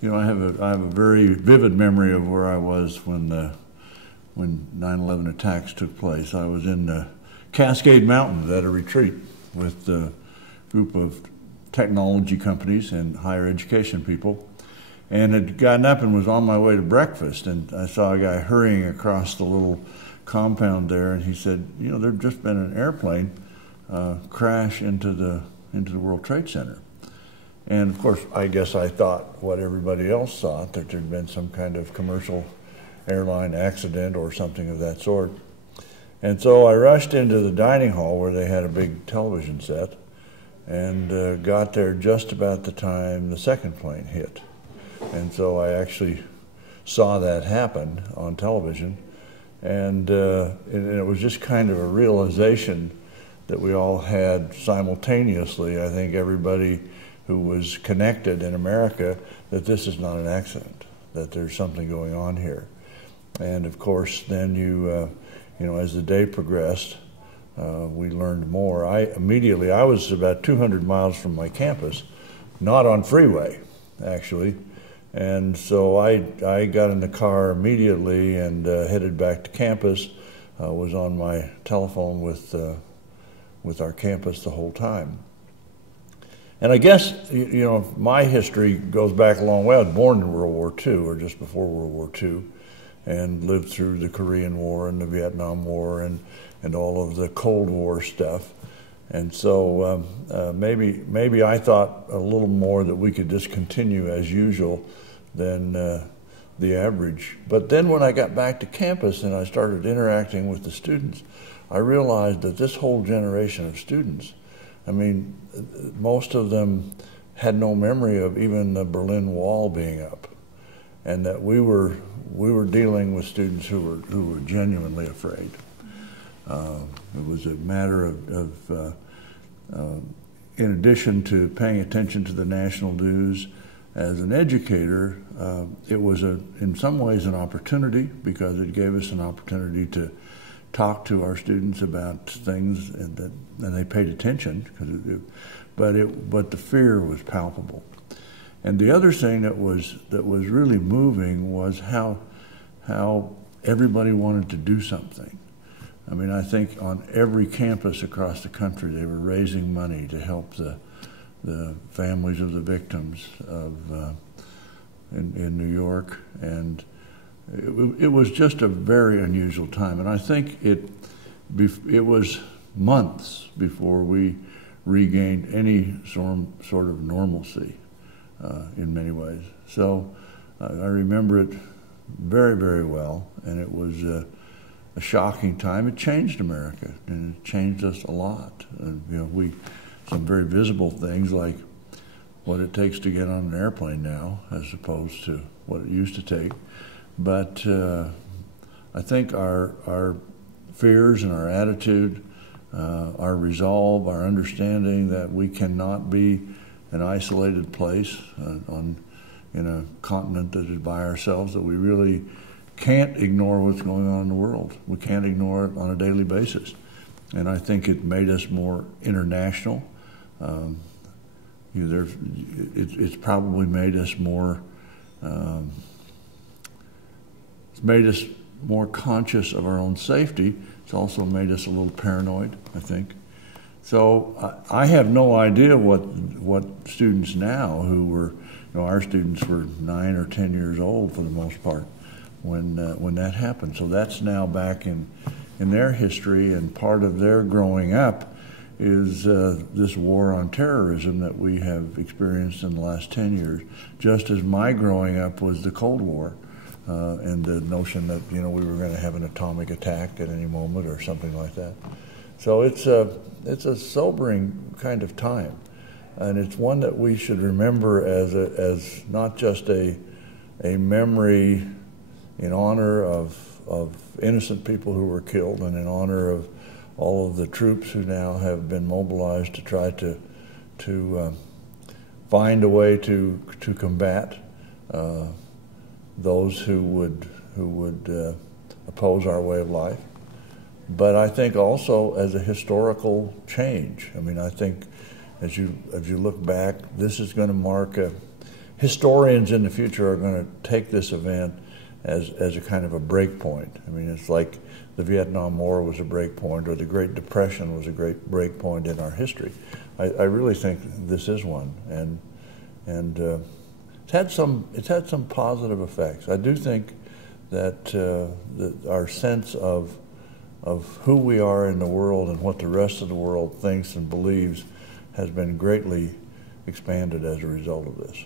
You know, I have a very vivid memory of where I was when 9/11 attacks took place. I was in Cascade Mountains at a retreat with a group of technology companies and higher education people, and had gotten up and was on my way to breakfast, and I saw a guy hurrying across the little compound there, and he said, you know, there'd just been an airplane crash into the World Trade Center. And of course, I guess I thought what everybody else thought, that there'd been some kind of commercial airline accident or something of that sort. And so I rushed into the dining hall where they had a big television set, and got there just about the time the second plane hit. And so I actually saw that happen on television, and it was just kind of a realization that we all had simultaneously, I think everybody who was connected in America, that this is not an accident, that there's something going on here. And of course, then you know, as the day progressed, we learned more. I was about 200 miles from my campus, not on freeway, actually. And so I got in the car immediately and headed back to campus. Was on my telephone with our campus the whole time. And I guess, you know, my history goes back a long way. I was born in World War II, or just before World War II, and lived through the Korean War and the Vietnam War and all of the Cold War stuff. And so maybe I thought a little more that we could just continue as usual than the average. But then when I got back to campus and I started interacting with the students, I realized that this whole generation of students, I mean, most of them had no memory of even the Berlin Wall being up, and that we were dealing with students who were genuinely afraid. It was a matter of in addition to paying attention to the national news, as an educator, it was in some ways an opportunity, because it gave us an opportunity to talk to our students about things, and they paid attention, but the fear was palpable. And the other thing that was really moving was how everybody wanted to do something. I mean, I think on every campus across the country, they were raising money to help the families of the victims in New York, and it was just a very unusual time. And I think it was months before we regained any sort of normalcy in many ways. So I remember it very, very well, and it was a shocking time. It changed America, and it changed us a lot. You know, some very visible things like what it takes to get on an airplane now, as opposed to what it used to take. But I think our fears and our attitude, our resolve, our understanding that we cannot be an isolated place in a continent that is by ourselves, that we really can't ignore what's going on in the world. We can't ignore it on a daily basis. And I think it made us more international. It's probably made us more. It's made us more conscious of our own safety. It's also made us a little paranoid, I think. So I have no idea what students now who were, you know, our students were 9 or 10 years old for the most part when that happened. So that's now back in their history, and part of their growing up is this war on terrorism that we have experienced in the last 10 years, just as my growing up was the Cold War, and the notion that, you know, we were going to have an atomic attack at any moment or something like that. So it's a sobering kind of time, and it's one that we should remember as not just a memory in honor of innocent people who were killed, and in honor of all of the troops who now have been mobilized to try to find a way to combat those who would oppose our way of life. But I think also as a historical change. I mean, I think as you look back, this is going to mark historians in the future are going to take this event as a kind of a break point. I mean, it's like the Vietnam War was a break point, or the Great Depression was a great break point in our history. I really think this is one, and it's had some positive effects. I do think that our sense of who we are in the world and what the rest of the world thinks and believes has been greatly expanded as a result of this.